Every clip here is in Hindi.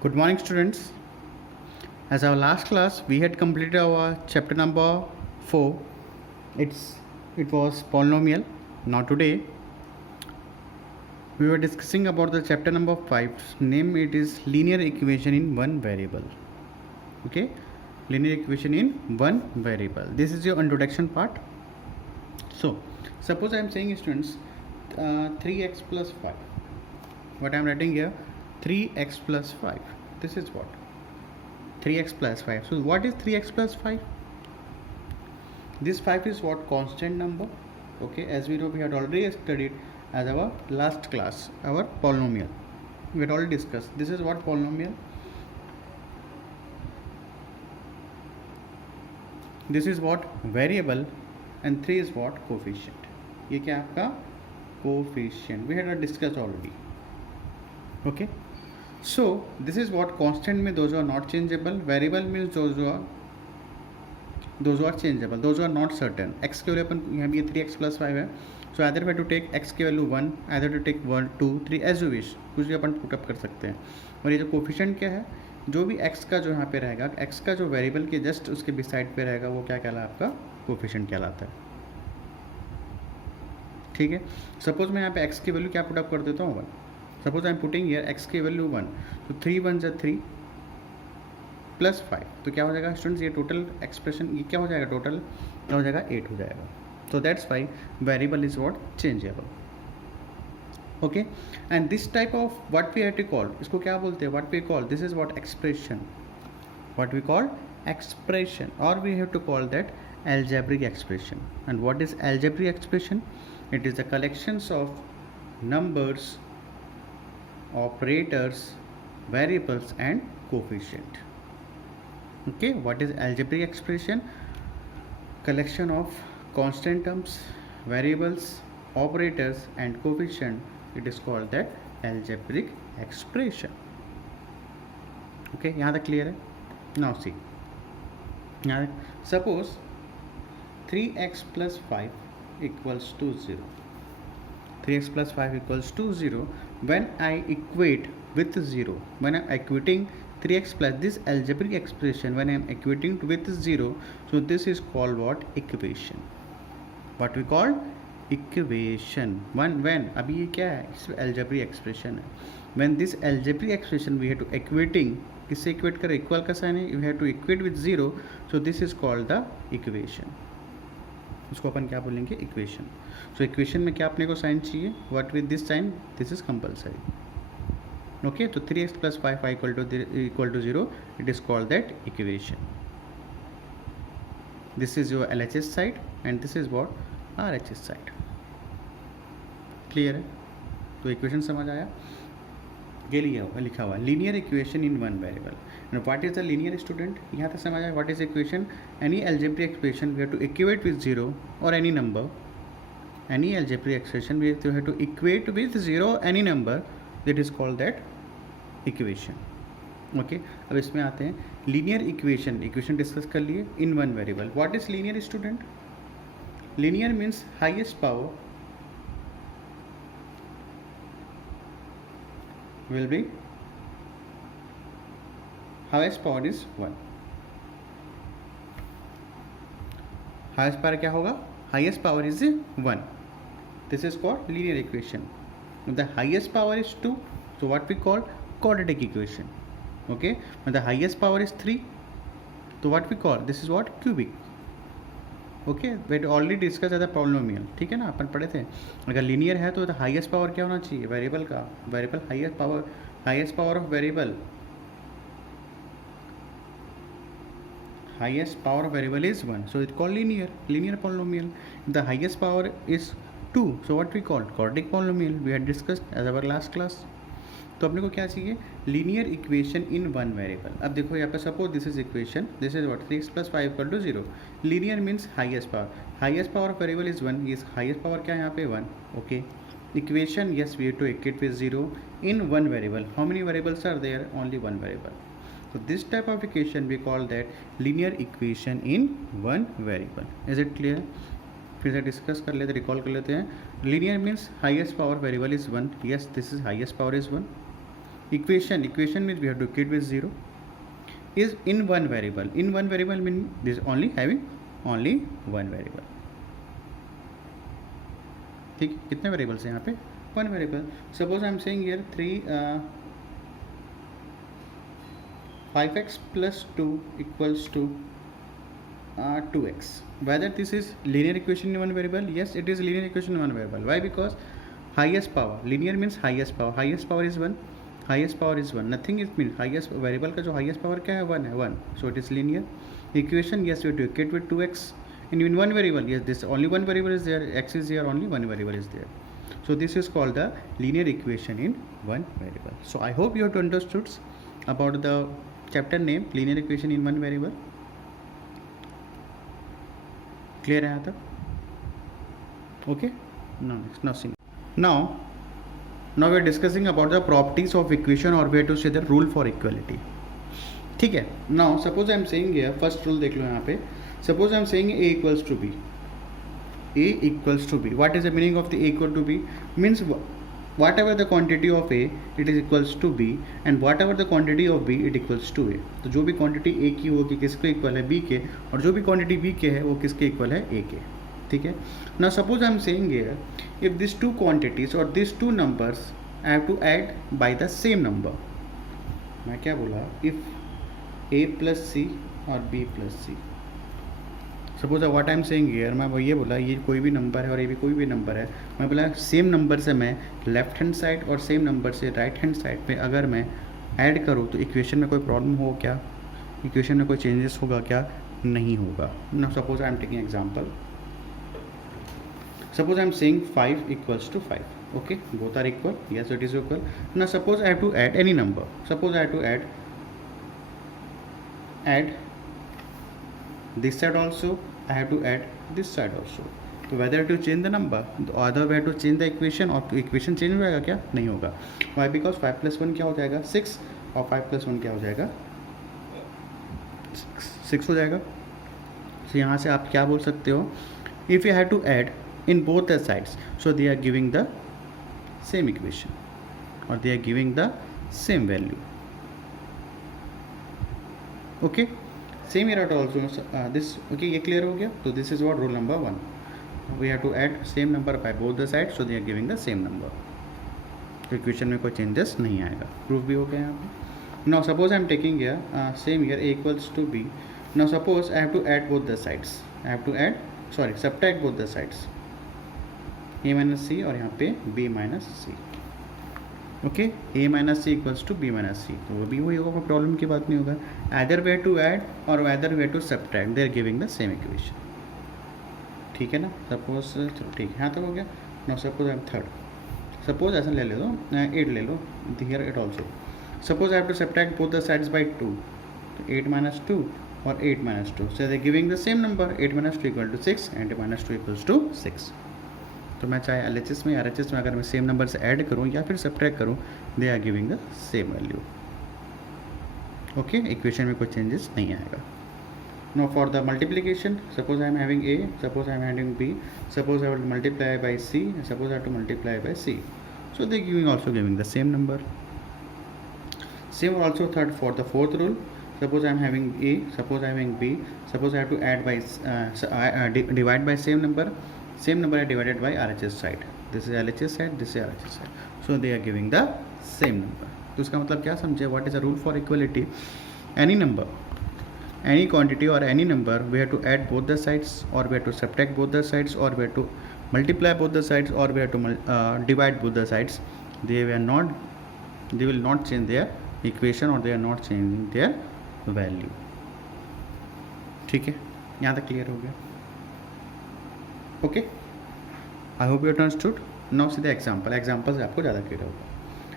Good morning, students. As our last class, we had completed our chapter number 4. It was polynomial. Now today, we were discussing about the chapter number 5. Name it is linear equation in one variable. Okay, linear equation in one variable. This is your introduction part. So, suppose I am saying, students, 3x plus 5. What I am writing here, 3x plus 5. This is what? 3x plus 5. So what is 3x plus 5? This 5 is what? Constant number. Okay, as we know, we had already studied as our last class, our polynomial. We had already discussed. This is what? Polynomial. This is what? Variable. And 3 is what? Coefficient. ये क्या आपका? Coefficient. We had discussed already. Okay. So this is what? Constant means those who are not changeable. Variable means those who are changeable. Those who are not certain. X के वैल्यू अपन यहाँ भी 3x plus 5 है. So either we have to take x की value 1, either to take 1, 2, 3 as you wish. कुछ भी अपन पुटअप कर सकते हैं. और ये जो कोफिशिएंट क्या है, जो भी x का जो यहाँ पे रहेगा, x का जो वेरिएबल के जस्ट उसके बिसाइड पे रहेगा, वो क्या कहलाता है? आपका कोफिशिएंट कहलाता है. ठीक है. सपोज मैं यहाँ पे x की वैल्यू क्या पुटअप कर देता हूँ 1. Suppose I am putting here x की वैल्यू 1, तो 3 1 जा 3 प्लस 5, तो क्या हो जाएगा स्टूडेंट्स? ये टोटल एक्सप्रेशन ये क्या हो जाएगा? टोटल क्या हो जाएगा? 8 हो जाएगा. So that's why variable is what? Changeable. Okay, and this type of what we have to call, इसको क्या बोलते हैं? What we call, this is what? Expression. What we call? Expression, or we have to call that algebraic expression. And what is algebraic expression? It is the collections of numbers, operators, variables and coefficient. Okay, what is algebraic expression? Collection of constant terms, variables, operators and coefficient. It is called that algebraic expression. Okay, यहाँ तक clear है? Now see, यहाँ suppose 3x plus 5 equals to 0. 3x plus 5 equals to 0. When I equate with 0, when I am equating 3x plus this algebraic expression, when I am equating with 0, so this is called what? Equation. What we call? Equation. When अभी ये क्या है? इस algebraic expression है. When this algebraic expression we have to equating, किससे equate करें? Equal का sign है, we have to equate with 0, so this is called the equation. इसको अपन क्या बोलेंगे? Equation. So equation में क्या अपने को sign चाहिए? What with this sign? This is compulsory. Okay, तो 3x plus 5 equal to 0. It is called that equation. This is your LHS side and this is what? RHS side. Clear है? तो equation समझ आया? ये लिखा हुआ linear equation in one variable. And what is the linear, student? यहाँ तक समझ आया? What is equation? Any algebraic expression we have to equate with 0 or any number. Any algebraic expression we have to equate with 0 any number. That is called that equation. Okay, अब इसमें आते हैं. Linear equation डिस्कस कर लिए in one variable. What is linear, student? Linear means highest power will be, highest power is 1. highest power क्या होगा? Highest power is 1. This is called linear equation. If the highest power is 2, so what we call? Quadratic equation. Okay, when the highest power is 3, so what we call? This is what? Cubic. Okay, we had already discussed as a polynomial. ठीक है ना, अपन पढ़े थे. अगर linear है तो highest power क्या होना चाहिए? Variable का. Variable highest power of variable. Highest power of variable is 1, so it's called linear polynomial. If the highest power is 2, so what we call? Quadratic polynomial. We had discussed as our last class. तो अपने को क्या चाहिए? Linear equation in one variable. अब देखो यहाँ पे suppose this is equation, this is what? 3x plus 5 equal to 0. Linear means highest power of variable is 1. Is highest power क्या है यहाँ पे? 1. Okay, equation yes we have to equate with 0 in one variable. How many variables are there? Only one variable. So this type of equation we call that linear equation in one variable. Is it clear? फिर से डिस्कस कर लेते, रिकॉल कर लेते हैं. Linear means highest power variable is 1. Yes, this is highest power is 1. equation means we have to equate with 0 is in one variable mean this only having only one variable. ठीक, कितने वेरिएबल्स हैं यहाँ पे? One variable. Suppose I am saying here 5x plus 2 equals to 2x. Whether this is linear equation in one variable? Yes, it is linear equation in one variable. Why? Because highest power, linear means highest power is 1. Highest power is 1. Nothing is mean highest variable का जो highest power क्या है? 1 है, 1. So it is linear equation. Yes, we have to equate with 2x. And in one variable, yes, this only one variable is there, x is here, only one variable is there. So this is called the linear equation in one variable. So I hope you have understood about the chapter name linear equation in one variable. Clear है यहाँ तक? Okay. Now see. Now we are discussing about the properties of equation, or we have to say the rule for equality. ठीक है. Now suppose I am saying here, first rule देख लो यहाँ पे. Suppose I am saying A equals to B. A equals to B. What is the meaning of the A equal to B? Means whatever the quantity of A, it is equals to B, and whatever the quantity of B, it equals to A. तो जो भी quantity A की होगी किसके इक्वल है? B के, और जो भी quantity B के है वो किसके इक्वल है? A के. ठीक है. Now suppose I am saying here, if these two quantities or these two numbers I have to add by the same number. मैं क्या बोला? If A plus C और B plus C. Suppose what I am saying here, मैं वो ये बोला ये कोई भी नंबर है और ये भी कोई भी नंबर है. मैं बोला सेम नंबर से मैं लेफ्ट हैंड साइड और सेम नंबर से राइट हैंड साइड पे अगर मैं ऐड करूँ तो इक्वेशन में कोई प्रॉब्लम हो क्या? इक्वेशन में कोई चेंजेस होगा क्या? नहीं होगा. Now suppose I am taking example. Suppose I am saying 5 equals to 5. Okay, both are equal. Yes, it is equal. Now suppose I have to add any number. Suppose I have to add this side also, I have to add this side also. तो whether to change the number, other way to change the equation, और equation change हो जाएगा क्या? नहीं होगा. Why? Because 5 plus 1 क्या हो जाएगा? 6, और 5 plus 1 क्या हो जाएगा? 6 हो जाएगा. तो यहाँ से आप क्या बोल सकते हो? If you have to add in both the sides, so they are giving the same equation, or they are giving the same value. Okay. Same here also this. Okay, ये क्लियर हो गया. तो this is what rule number 1. We have to add same number by both the side, so they are giving the same number. तो इक्वेशन में कोई चेंजेस नहीं आएगा. प्रूफ भी हो गया यहाँ पे. Now suppose I am taking here same here A equals to B. Now suppose I have to add both the sides. I have to add subtract both the sides. A minus C और यहाँ पे B minus C. Okay, A minus C equals to B minus C. तो वो भी वही होगा, कोई प्रॉब्लम की बात नहीं होगा. आइदर वे टू ऐड और either way to subtract, they are giving the same equation. ठीक है ना. सपोज चलो ठीक है, यहाँ तक हो गया. Now suppose I am third. Suppose ऐसा ले लो 8 ले लो. Here 8 also. Suppose I have to subtract both the sides by 2. तो 8 माइनस 2 और 8 minus 2, so they giving the same number. 8 minus 2 equal to 6 and 8 minus 2 equals to 6. तो मैं चाहे LHS में या RHS में अगर मैं सेम नंबर से ऐड करूँ या फिर सब्ट्रैक्ट करूँ, they are giving the same value. Okay, equation में कोई चेंजेस नहीं आएगा. No for the multiplication, suppose I am having A, suppose I am having B, suppose I will multiply by C, suppose I have to multiply by C, so they giving also giving the same number. Same also third for the fourth rule. Suppose I am having A, suppose I am having B, suppose I have to add by divide by same number are divided by RHS side. This is LHS side, this is RHS side, so they are giving the same number. तो इसका मतलब क्या समझे? What is the rule for equality? Any number, any quantity or any number, we have to add both the sides, or we have to subtract both the sides, or we have to multiply both the sides, or we have to divide both the sides. They will not change their equation, or they are not changing their value. ठीक है, यहाँ तक क्लियर हो गया. Okay, I hope you understood. Now see the example से आपको ज़्यादा क्लियर होगा.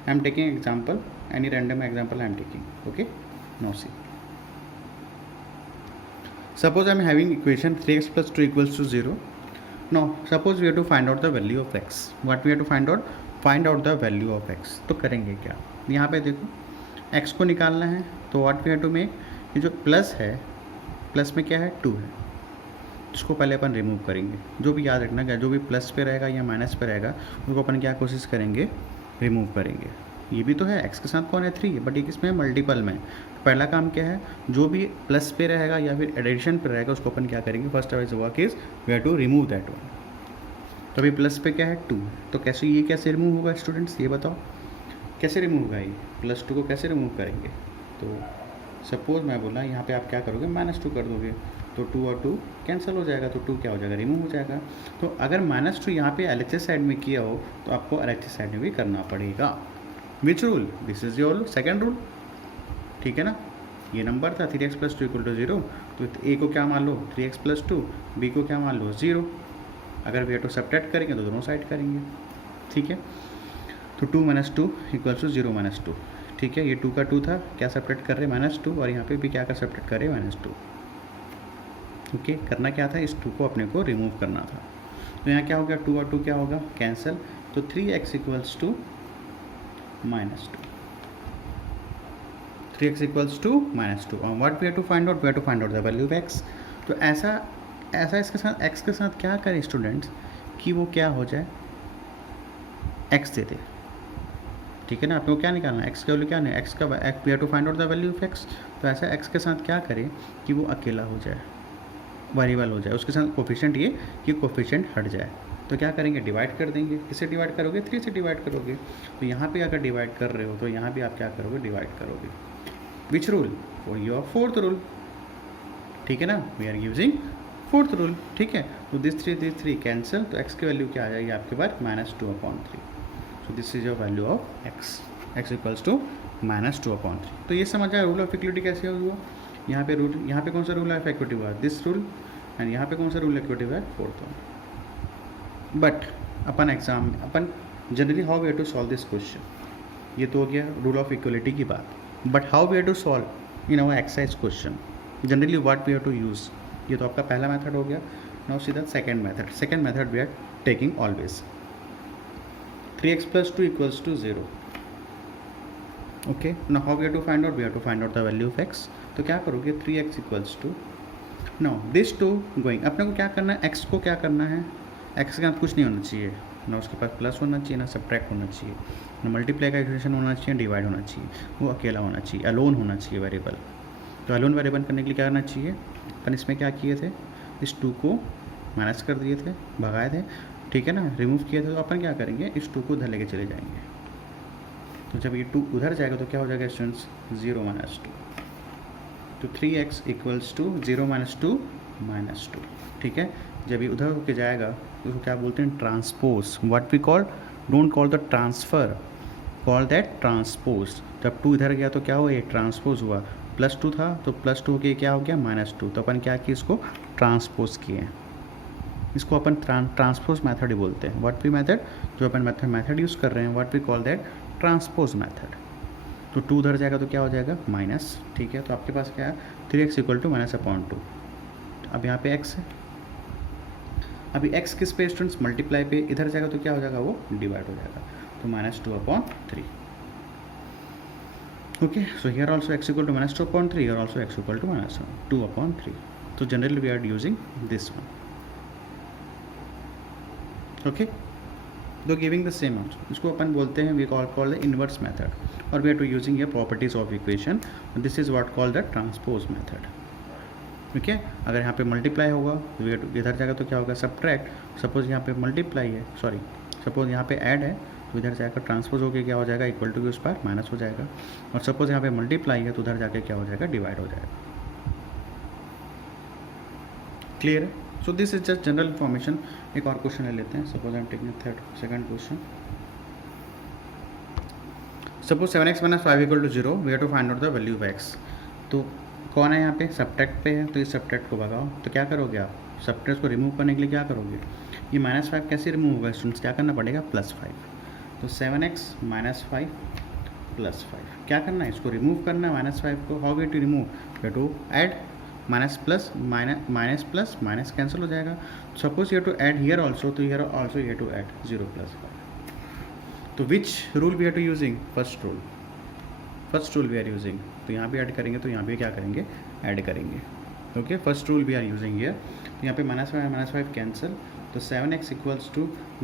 आई am taking example, any random example I am taking. Okay, now see. Suppose I am having equation 3x plus 2 equals to 0. Now suppose we have to find out the value of x. What we have to find out the value of x. तो करेंगे क्या? यहाँ पे देखो, x को निकालना है, तो what we have to make, ये जो प्लस है, प्लस में क्या है? 2 है. इसको पहले अपन रिमूव करेंगे. जो भी याद रखना, क्या जो भी प्लस पे रहेगा या माइनस पे रहेगा, उसको अपन क्या कोशिश करेंगे? रिमूव करेंगे. ये भी तो है, x के साथ कौन है 3, बट ये किसमें है मल्टीपल में। पहला काम क्या है, जो भी प्लस पे रहेगा या फिर एडिशन पे रहेगा उसको अपन क्या करेंगे, first of work is we have to remove that one. तो अभी प्लस पे क्या है 2, तो कैसे ये कैसे रिमूव होगा स्टूडेंट्स, ये बताओ कैसे रिमूव होगा ये +2 को कैसे रिमूव करेंगे। तो सपोज मैं बोला यहाँ पे आप क्या करोगे -2 कर दोगे, तो 2 और 2 कैंसिल हो जाएगा, तो 2 क्या हो जाएगा रिमूव हो जाएगा। तो अगर -2 यहाँ पे LHS साइड में किया हो तो आपको LHS साइड में भी करना पड़ेगा। Which rule, this is your second rule, ठीक है ना। ये नंबर था 3x + 2 = 0, तो ए को क्या मान लो 3x + 2, बी को क्या मान लो 0। अगर वी टू सब्ट्रैक्ट करेंगे तो दोनों साइड करेंगे, ठीक है। तो 2 - 2 = 0 - 2, ठीक है। ये 2 का 2 था, क्या सब्ट्रैक्ट कर रहे हैं -2, और यहाँ पे भी क्या कर सब्ट्रैक्ट कर रहे हैं -2। ओके, करना क्या था, इस 2 को अपने को रिमूव करना था। तो यहाँ क्या हो गया, 2 और 2 क्या होगा कैंसिल, तो 3x = -2, 3x = -2, और what we have to find out, we have to find out the value of x। तो ऐसा इसके साथ x के साथ क्या करें स्टूडेंट्स कि वो क्या हो जाए x दे दे, ठीक है ना। आपको क्या निकालना है, x का वैल्यू क्या नहीं, x का we have to find out the value of x। तो ऐसा x के साथ क्या करें कि वो अकेला हो जाए, वेरिएबल हो जाए, उसके साथ कोफिशिएंट ये कि कोफिशिएंट हट जाए। तो क्या करेंगे, डिवाइड कर देंगे। किससे डिवाइड करोगे, 3 से डिवाइड करोगे। तो यहाँ पे अगर डिवाइड कर रहे हो तो यहाँ भी आप क्या करोगे, डिवाइड करोगे। Which rule, for your fourth rule, ठीक है ना, we are using fourth rule, ठीक है। तो दिस 3 कैंसिल, तो x की वैल्यू क्या आ जाएगी आपके पास -2/3। So this is your value of x, x = -2/3। तो ये समझ आया रूल ऑफ इक्विलिटी कैसे हुआ। यहाँ पे रूल, यहाँ पे कौन सा रूल ऑफ इक्विटी हुआ, दिस रूल, एंड यहाँ पे कौन सा रूल इक्विटी हुआ है, फोर्थ वन। बट अपन generally how we have to solve this question, ये तो हो गया रूल ऑफ इक्वलिटी की बात। But how we have to solve in our exercise question, generally what we have to use, ये तो आपका पहला मेथड हो गया। Now see the second method we are taking always 3x + 2 = 0। Okay, now how we have to find out, we have to find out the value of x। तो क्या करोगे, 3x = नाउ दिस 2 गोइंग, अपने को क्या करना है, x को क्या करना है, x के साथ कुछ नहीं होना चाहिए, ना उसके पास प्लस होना चाहिए, ना सब्ट्रैक्ट होना चाहिए, ना मल्टीप्लाई का इक्वेशन होना चाहिए, डिवाइड होना चाहिए, वो अकेला होना चाहिए, अलोन होना चाहिए वेरिएबल। तो अलोन वेरिएबल करने के लिए क्या करना चाहिए, अपन इसमें क्या किए थे, इस 2 को माइनस कर दिए थे, भगाए थे, ठीक है ना, रिमूव किए थे। तो अपन क्या करेंगे, इस 2 को उधर लेके चले जाएंगे। तो जब ये 2 उधर जाएगा तो क्या हो जाएगा स्टूडेंट्स, 0 - 2। तो 3x = 0 - 2 -2, ठीक है। जब ये उधर होके जाएगा तो उसको क्या बोलते हैं, transpose. What we call, don't call the transfer, call that transpose. जब 2 इधर गया तो क्या हुआ, ये ट्रांसपोज हुआ, +2 था तो +2 के क्या हो गया -2। तो अपन क्या किए, इसको ट्रांसपोज किए। इसको अपन ट्रांसपोज मेथड ही बोलते हैं। व्हाट वी मेथड, जो अपन मेथड यूज़ कर रहे हैं, what we call that transpose method. तो 2 उधर जाएगा तो क्या हो जाएगा माइनस, ठीक है। तो आपके पास क्या है, 3x = -2। अब यहाँ पे x है, अभी x किस पे स्टूडेंट्स, मल्टीप्लाई पे, इधर जाएगा तो क्या हो जाएगा, वो डिवाइड हो जाएगा, तो -2/3। Okay, so here also x = -2/3, here also x = -2/3। तो generally we are using this one, okay, though giving the same answer. इसको अपन बोलते हैं, we call the inverse method, और वी आर टू यूजिंग ये properties of equation, this is what call the transpose method. ठीक है, अगर यहाँ पे मल्टीप्लाई होगा तो वी इधर जाएगा तो क्या होगा, सब्ट्रैक्ट। सपोज यहाँ पे मल्टीप्लाई है, सॉरी सपोज यहाँ पे ऐड है तो इधर जाकर ट्रांसपोज होकर क्या हो जाएगा, इक्वल टू के उस पर माइनस हो जाएगा। और सपोज यहाँ पे मल्टीप्लाई है तो उधर जाके क्या हो जाएगा, डिवाइड हो जाएगा। क्लियर है? So this is just general information. एक और क्वेश्चन ले लेते हैं। Suppose I am taking second question. Suppose 7x - 5 = 0, we have to find out the value of x। तो कौन है यहाँ पे, सब्ट्रैक्ट पे है, तो इस सब्ट्रैक्ट को भगाओ। तो क्या करोगे आप, सब्ट्रैक्ट को रिमूव करने के लिए क्या करोगे, ये -5 कैसे रिमूव होगा स्टूडेंट्स, क्या करना पड़ेगा, +5। तो 7x - 5 +5 क्या करना है, इसको रिमूव करना है -5 को। How we to remove, we to add, minus plus minus cancel हो जाएगा। Suppose you to add here also, तो here also you to add 0 + 5। तो which rule we are to using, first rule we are using. तो यहाँ पे ऐड करेंगे तो यहाँ पे क्या करेंगे, ऐड करेंगे। Okay, first rule we are using here. तो यहाँ पे -5 कैंसिल, तो 7x =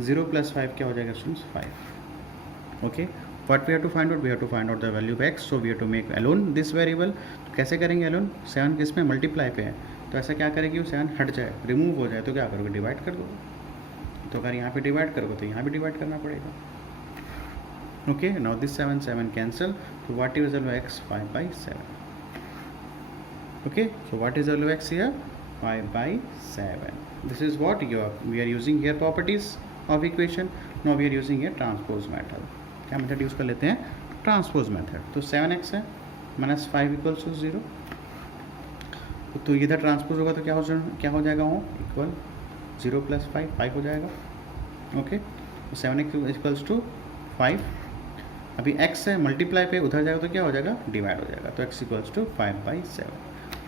0 + 5 क्या हो जाएगा students, 5। Okay, what we have to find out, we have to find out the value of x, so we have to make alone this variable. तो कैसे करेंगे alone? 7 किस में मल्टीप्लाई पे है, तो ऐसा क्या करेगी, वो 7 हट जाए, रिमूव हो जाए, तो क्या करोगे, डिवाइड कर दो। तो अगर यहाँ पे डिवाइड करोगे तो यहाँ भी डिवाइड करना पड़ेगा। ओके, नाउ दिस 7 7 कैंसल, तो what is value x, 5/7। okay, so what is value x here, 5/7. this is what we are using here properties of equation. now we are using here transpose method. क्या मेथड यूज़ कर लेते हैं, ट्रांसपोज मेथड। तो 7x है माइनस 5 इक्वल्स टू 0, तो इधर ट्रांसपोज होगा तो क्या हो जाएगा, वो इक्वल 0 + 5 हो जाएगा। ओके, तो 7x इक्वल्स टू 5, अभी x है मल्टीप्लाई पे उधर जाएगा तो क्या हो जाएगा, डिवाइड हो जाएगा, तो x equals to 5/7.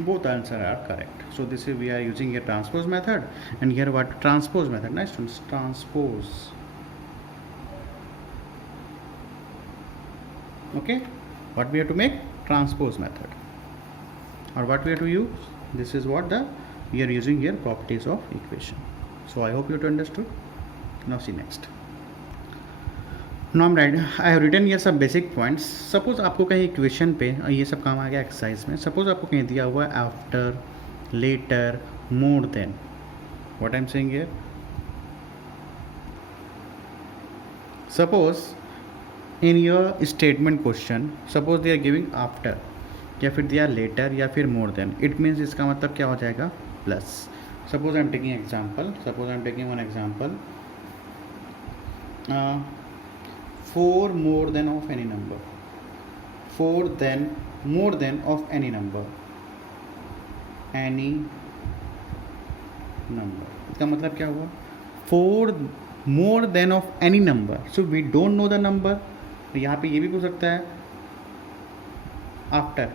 both answer are correct. so this is we are using a transpose method, and here what transpose method, nice students, transpose. okay, what we have to make, transpose method, or what we have to use, this is what the we are using here properties of equation. so I hope you have understood. now see next. now I have written here some basic points. Suppose आपको कहीं इक्वेशन पे, ये सब काम आ गया एक्सरसाइज में, सपोज आपको कहीं दिया हुआ है after, later, more than, what I am saying here, suppose in your statement question, suppose they are giving after, या फिर दे आर लेटर, या फिर मोर देन, इट मीन्स इसका मतलब क्या हो जाएगा, plus. Suppose I am taking example, suppose I am taking one example, 4 more than of any number, 4 then more than of any number, any number, इसका मतलब क्या हुआ, 4 more than of any number, so we don't know the number. यहाँ पे ये भी पूछ सकता है आफ्टर,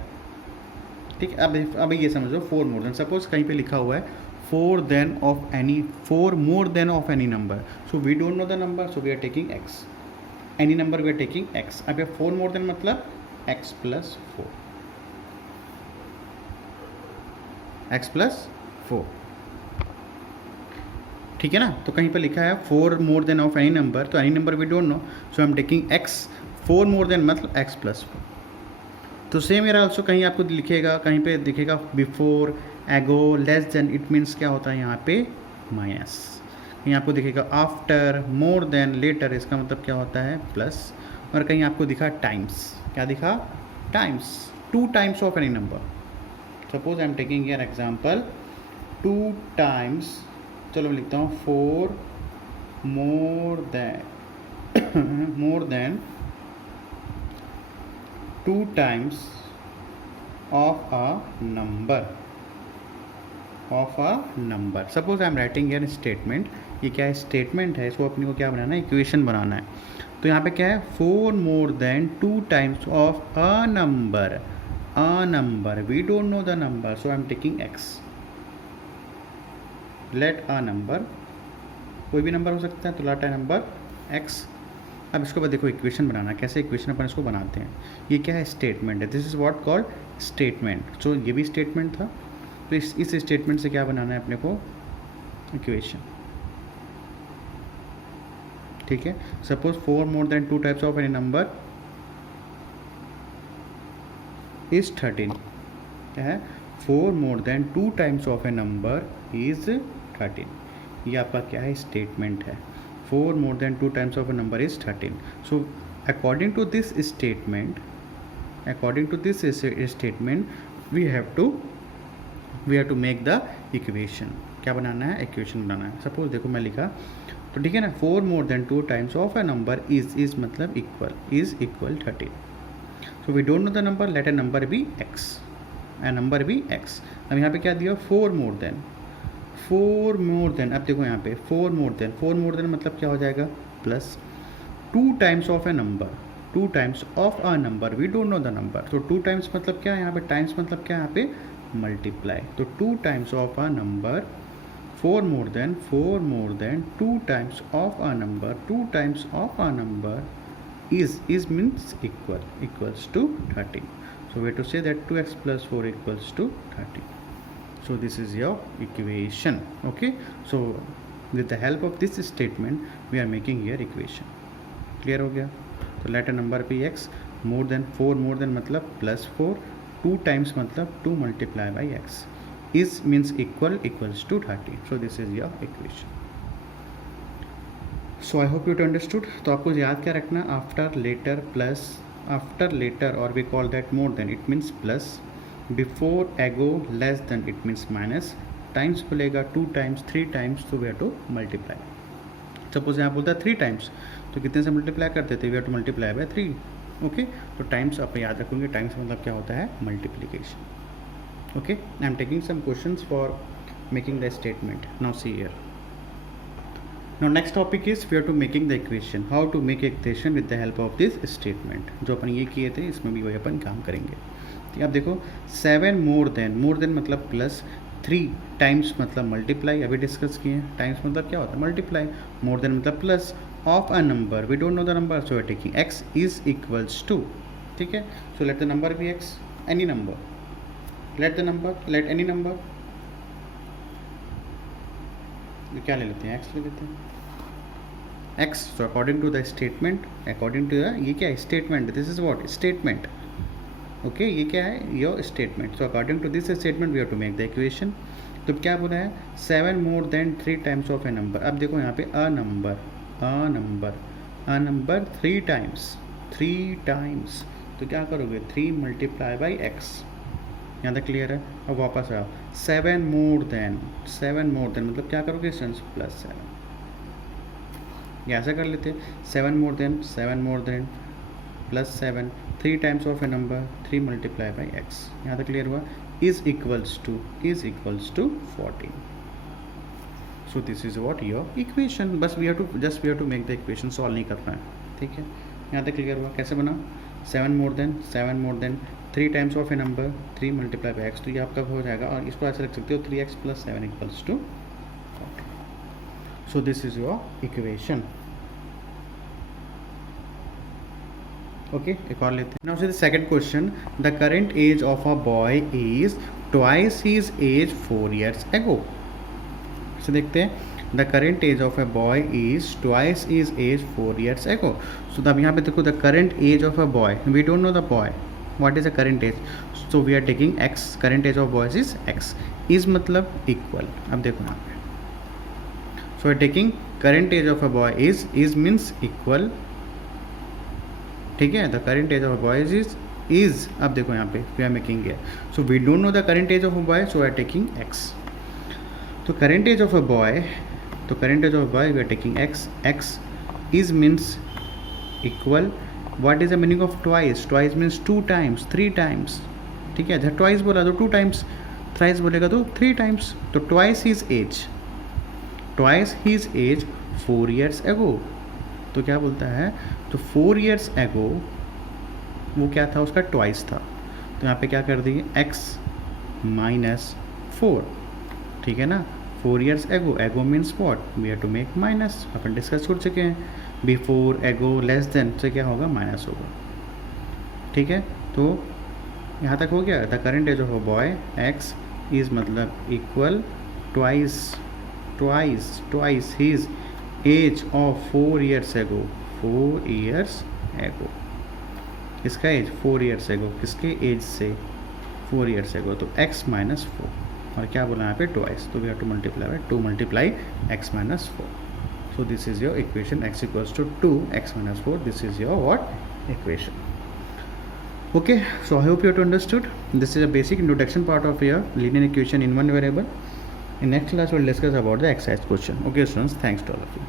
ठीक है। अब ये समझो 4 more than, सपोज कहीं पे लिखा हुआ है 4 then of any, 4 more than of any number, so we don't know the number, so we are taking x, any number we are taking x. अब ये 4 more than मतलब x plus 4, x plus 4, ठीक है ना। तो कहीं पर लिखा है 4 more than of any number, तो any number we don't know, so I am taking x, 4 more than मतलब x plus 4. तो सेम एयर ऑल्सो कहीं आपको लिखेगा, कहीं पे दिखेगा before, ago, less than, it means क्या होता है यहाँ पे माइनस। कहीं आपको दिखेगा आफ्टर, मोर देन, लेटर, इसका मतलब क्या होता है प्लस। और कहीं आपको दिखा टाइम्स, क्या दिखा, times, 2 times of any number. Suppose I am taking here example 2 times, चलो मैं लिखता हूँ 4 more than 2 times of a number, suppose I am writing here statement, ये क्या है, स्टेटमेंट है, इसको अपनी को क्या बनाना है, इक्वेशन बनाना है। तो यहाँ पे क्या है, 4 more than 2 times of a number, we don't know the number, so I am taking x, let a number, कोई भी नंबर हो सकता है, तो let a number x। अब इसके बाद देखो इक्वेशन बनाना, कैसे इक्वेशन अपन इसको बनाते हैं, ये क्या है, स्टेटमेंट है, this is what called statement. So ये भी स्टेटमेंट था, तो इस स्टेटमेंट से क्या बनाना है अपने को, इक्वेशन, ठीक है। Suppose 4 more than 2 types of any number is 13, क्या है, 4 more than 2 times of a number is 13, ये आपका क्या है, स्टेटमेंट है। 4 more than 2 times of a number is 13. so according to this statement, we have to make the equation, क्या बनाना है, इक्वेशन बनाना है। सपोज देखो मैं लिखा, तो ठीक है ना, 4 more than 2 times of a number is मतलब equal 13, so we don't know the number, let a number be x, अब यहाँ पे क्या दिया, 4 more than, अब देखो यहाँ पे 4 more than मतलब क्या हो जाएगा, plus 2 times of a number, we don't know the number, तो 2 times मतलब क्या है, यहाँ पे टाइम्स मतलब क्या है, यहाँ पे मल्टीप्लाई, तो 2 times of a number, 4 more than 2 times of a number, is means equals to 13, so we have to say that 2x plus 4 equals to 13. so this is your equation. okay, so with the help of this statement we are making here equation. clear हो गया। तो let a number be x more than 4 more than मतलब +4 2 टाइम्स मतलब 2 multiply by x is means equals to 30. So this is your equation. So I hope you to understood. तो आपको याद क्या रखना, after letter plus after letter और we call that more than it means plus, before ago less than it means minus, times बोलेगा 2 टाइम्स 3 टाइम्स तो we have to multiply. Suppose यहाँ बोलता है 3 टाइम्स तो कितने से मल्टीप्लाई करते थे, we have to multiply by 3. Okay, तो टाइम्स आप याद रखोगे, टाइम्स मतलब क्या होता है, multiplication. Okay, I am taking some questions for making the statement. Now see here. Now next topic is we are to making the equation. How to make equation with the help of this statement. जो अपन ये किए थे इसमें भी वही अपन काम करेंगे. तो आप देखो 7 मोर देन मतलब प्लस, 3 टाइम्स मतलब मल्टीप्लाई, अभी डिस्कस किए. टाइम्स मतलब क्या होता है, मल्टीप्लाई. मोर देन मतलब plus of a number, we don't know the number so we are taking x is equals to. ठीक है, so let the number be x, any number. Let any number, क्या ले लेते हैं, x ले लेते हैं. x, so according to the statement, according to the, ये क्या है, statement, this is what, statement. okay, ये क्या है, your statement. so according to this statement we have to make the equation. तो क्या बोला है, 7 more than 3 times of a number. अब देखो यहाँ पे a number 3 times, तो क्या करोगे, 3 मल्टीप्लाई बाई x. यहाँ तक क्लियर है. अब वापस आओ, 7 मोर देन मतलब क्या करोगे, +7. ये ऐसा कर लेते हैं, 7 more than +7, 3 times of a number, 3 multiply by x. यहाँ तक क्लियर हुआ. Is equals to 14. So this is what your equation. बस we have to make the equation, solve नहीं करना है. ठीक है, यहाँ तक क्लियर हुआ. कैसे बना, 7 more then 3 times of a number, 3 multiply by x. तो ये आपका हो जाएगा, और इसको ऐसे रख सकते हो 3x + 7 equals to 14. So this is your equation. Okay, एक और लेते हैं. Now see the second question. The current age of a boy is twice his age 4 years ago. से देखते हैं, the current age of a boy is twice his age 4 years ago. So अब यहाँ पे देखो, the current age of a boy, we don't know the boy, what is the current age, so we are taking x. current age of boys is x. is मतलब equal. अब देखो यहाँ पे, so we are taking current age of a boy is means equal. ठीक है, the current age of a boy is अब देखो यहाँ पे we are making here, so we don't know the current age of a boy, so we are taking x. तो current age of a boy we are taking x is means equal. What is the meaning of twice? Twice means 2 times, 3 times. ठीक है, जब twice बोला तो 2 times, thrice बोलेगा तो 3 times. तो twice his age 4 years ago. तो क्या बोलता है, तो 4 years ago वो क्या था, उसका twice था. तो यहाँ पे क्या कर दिए, x - 4. ठीक है ना, 4 years ago means what, we have to make minus. Upon discuss कर चुके हैं. बिफोर एगो लेस देन से क्या होगा, माइनस होगा. ठीक है, तो यहाँ तक हो गया. The current age of a boy x is मतलब equal twice his age of 4 years ago. इसका एज 4 years ago, किसके एज से, 4 years ago. तो x - 4, और क्या बोला यहाँ पे, ट्वाइस. तो we have to multiply by 2 multiply x - 4. So this is your equation, x equals to 2x - 4. This is your what, equation. Okay, so I hope you have understood. This is a basic introduction part of your linear equation in one variable. In next class we'll discuss about the exercise question. Okay students, thanks to all of you.